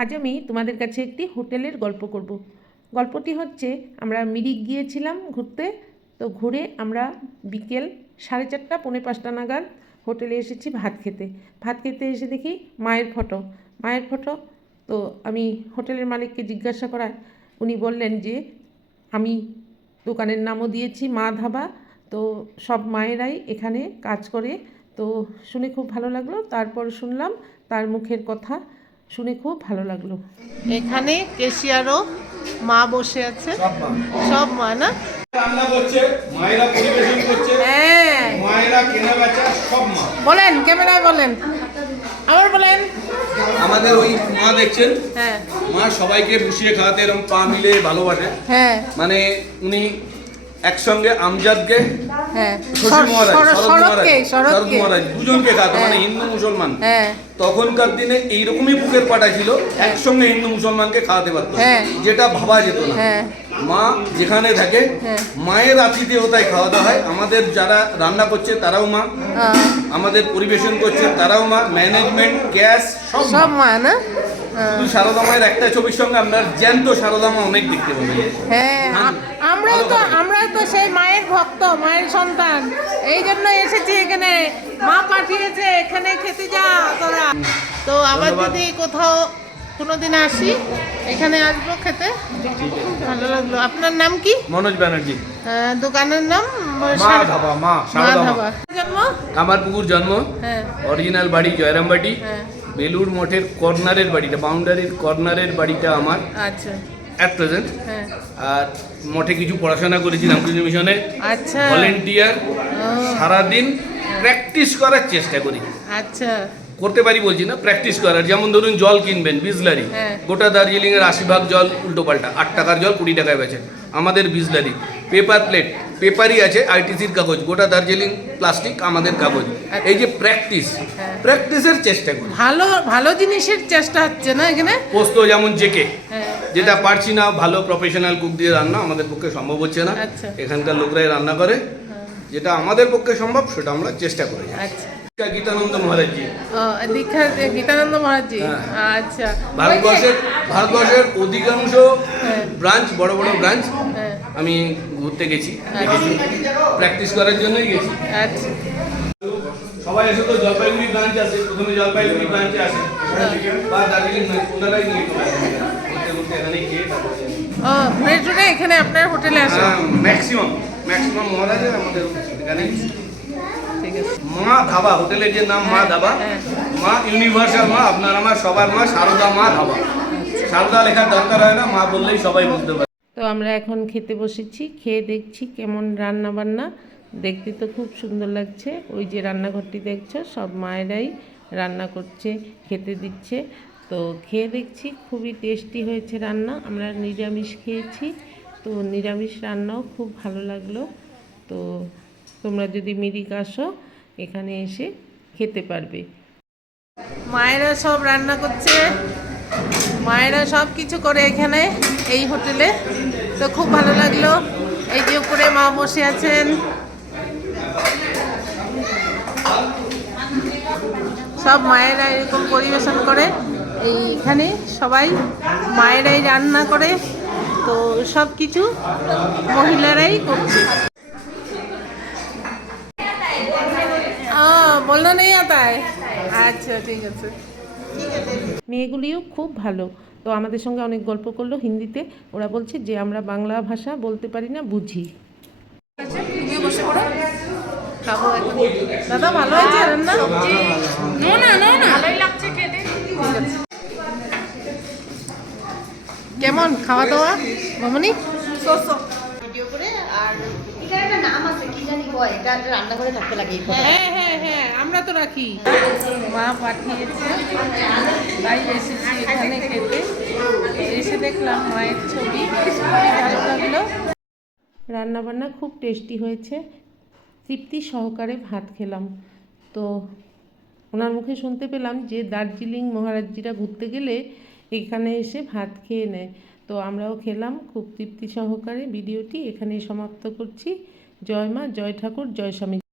আজ আমি তোমাদের কাছে একটি হোটেলের গল্প করব। গল্পটি হচ্ছে, আমরা মিরিক গিয়েছিলাম ঘুরতে। তো ঘুরে আমরা বিকেল 4:30 পৌনে 5টা নাগাদ হোটেলে এসেছি ভাত খেতে। ভাত খেতে এসে দেখি মায়ের ফটো। তো আমি হোটেলের মালিককে জিজ্ঞাসা করায় উনি বললেন যে আমি দোকানের নামও দিয়েছি মা ধাবা। তো সব মায়েরাই এখানে কাজ করে। তো শুনে খুব ভালো লাগলো। তারপর শুনলাম তার মুখের কথা, শুনে খুব ভালো লাগলো। এখানে কেশিয়ারও মা বসে আছে, সব মা না রান্না করছে, মায়েরা পরিবেশন করছে, হ্যাঁ মায়েরা কেনা বেচা সব মা। বলেন, ক্যামেরায় বলেন, আবার বলেন। আমাদের ওই মা দেখছেন, হ্যাঁ মা সবাইকে বসিয়ে খাওয়াতে এরকম পা মিলে ভালোবাসে। হ্যাঁ মানে উনি একসঙ্গে আমজাদকে, হ্যাঁ শশী মহারাজ, শরৎ শরৎকে মহারাজ দুজনকে খাওয়াতো, মানে হিন্দু মুসলমান। হ্যাঁ তখনকার দিনে এইরকমই বুকের পাটা ছিল, একসঙ্গে হিন্দু মুসলমানকে খাওয়াতে পারতো, হ্যাঁ। যেটা ভাবা যেত না। হ্যাঁ মা যেখানে থাকে হ্যাঁ। মায়ের আতিথেয়তায় খাওয়া দাওয়া হয়। আমাদের যারা রান্না করছে তারাও মা, আমাদের পরিবেশন করছে তারাও মা, ম্যানেজমেন্ট, গ্যাস সব মা না। শুধু সারদা মায়ের একটা ছবির সঙ্গে আমরা জ্যান্ত সারদা মা অনেক দেখতে পাবো। হ্যাঁ আমরাও তো সেই মায়ের ভক্ত, মায়ের সন্তান, এই জন্য এসেছি এখানে। মা পাঠিয়েছে এখানে খেতে যা তোরা। তো আবার যদি কোথাও কোনোদিন আসি এখানে আসবো খেতে। খুব ভালো লাগলো। আপনার নাম কি? মনোজ ব্যানার্জি। দোকানের নাম মা ধাবা, মা সারদা মা। জন্ম কামারপুকুর জন্ম, হ্যাঁ অরিজিনাল বাড়ি জয়রামবাটি। হ্যাঁ বেলুর মঠের কর্নারের বাড়িটা, বাউন্ডারির কর্নারের বাড়িটা আমার আচ্ছা অ্যাট প্রেজেন্ট। হ্যাঁ আর মঠে কিছু পড়াশোনা করেছি রামকৃষ্ণ মিশনে, আচ্ছা ভলেন্টিয়ার। ও, সারাদিন প্র্যাকটিস করার চেষ্টা করি, আচ্ছা করতে পারি বলছি না, প্র্যাকটিস করার। যেমন ধরুন জল কিনবেন বিসলারি, হ্যাঁ। গোটা দার্জিলিংয়ের 80 ভাগ জল উল্টো পাল্টা, 8 টাকার জল 20 টাকায় বেচেন। আমাদের বিসলারি। পেপার প্লেট, পেপারই আছে, আইটিসির কাগজ, গোটা দার্জিলিং প্লাস্টিক, আমাদের কাগজ। এই যে প্র্যাকটিস, প্র্যাকটিসের চেষ্টা করি। ভালো ভালো জিনিসের চেষ্টা হচ্ছে না এখানে। পোস্ত যেমন জেকে, হ্যাঁ যেটা পারছি না, ভালো প্রফেশনাল কুক দিয়ে রান্না আমাদের পক্ষে সম্ভব হচ্ছে না, আচ্ছা। এখানকার লোকরাই রান্না করে। যেটা আমাদের পক্ষে সম্ভব সেটা আমরা চেষ্টা করি। আচ্ছা গীতানন্দ মহারাজজি, ও দীক্ষা গীতানন্দ মহারাজজি, হ্যাঁ। আচ্ছা। ভারতবর্ষের অধিকাংশ হ্যাঁ। ব্রাঞ্চ, বড় বড় ব্রাঞ্চ হ্যাঁ আমি ঘুরতে গেছি, দেখেছি, প্র্যাকটিস করার জন্যই গেছি। আচ্ছা সবাই এসে তো জলপাইগুড়ি ব্রাঞ্চ আছে, প্রথমে জলপাইগুড়ি ব্রাঞ্চে আসে, বা দার্জিলিং নয়, ওনারাই নিয়ে চলে আসে ঘুরতে ঘুরতে এখানেই খেয়ে তারপরে যাবে। ও ঘুরে টুরে এখানে আপনার হোটেলে আসো। ম্যাক্সিমাম মহারাজের আমাদের এখানে ঠিক আছে। মা ধাবা, হোটেলের যে নাম মা ধাবা, হ্যাঁ। মা ইউনিভার্সাল মা, আপনার আমার সবার মা, সারদা মা ধাবা। সারদা লেখার দরকার হয় না, মা বললেই সবাই বুঝতে পারে। তো আমরা এখন খেতে বসেছি, খেয়ে দেখছি কেমন রান্না বান্না। দেখতে তো খুব সুন্দর লাগছে। ওই যে রান্নাঘরটি দেখছো, সব মায়েরাই রান্না করছে, খেতে দিচ্ছে। তো খেয়ে দেখছি খুবই টেস্টি হয়েছে রান্না। আমরা নিরামিষ খেয়েছি, তো নিরামিষ রান্নাও খুব ভালো লাগলো। তো তোমরা যদি মিরিক আসো এখানে এসে খেতে পারবে। মায়েরা সব রান্না করছে, মায়েরা সব কিছু করে এখানে এই হোটেলে। তো খুব ভালো লাগলো। এই যে উপরে মা বসে আছেন, সব মায়েরা এরকম পরিবেশন করে। এইখানে সবাই মায়েরাই রান্না করে, তো সব কিছু মহিলারাই করছে। বললো নেই আতায়। আচ্ছা ঠিক আছে। মেয়েগুলিও খুব ভালো। তো আমাদের সঙ্গে অনেক গল্প করলো হিন্দিতে। ওরা বলছে যে আমরা বাংলা ভাষা বলতে পারি না, বুঝি। খাবো এখন। দাদা ভালো হয়েছে রান্না? ভালোই লাগছে খেতে। কেমন খাওয়া দাওয়া মামনি? ভিডিও করে, আর এখানে একটা নাম আছে কি জানি কয়, এটা রান্না করে থাকতে লাগে। হ্যাঁ হ্যাঁ হ্যাঁ আমরা তো রাখি। মা পাঠিয়েছে তাই এসেছি এখানে খেতে। এসে দেখলাম মায়ের ছবি, ভালো লাগলো। রান্নাবান্না খুব টেস্টি হয়েছে, তৃপ্তি সহকারে ভাত খেলাম। তো ওনার মুখে শুনতে পেলাম যে দার্জিলিং মহারাজজিরা ঘুরতে গেলে এখানে এসে ভাত খেয়ে নেয়। তো আমরাও খেলাম খুব তৃপ্তি সহকারে। ভিডিওটি এখানেই সমাপ্ত করছি। জয় মা, জয় ঠাকুর, জয় স্বামী।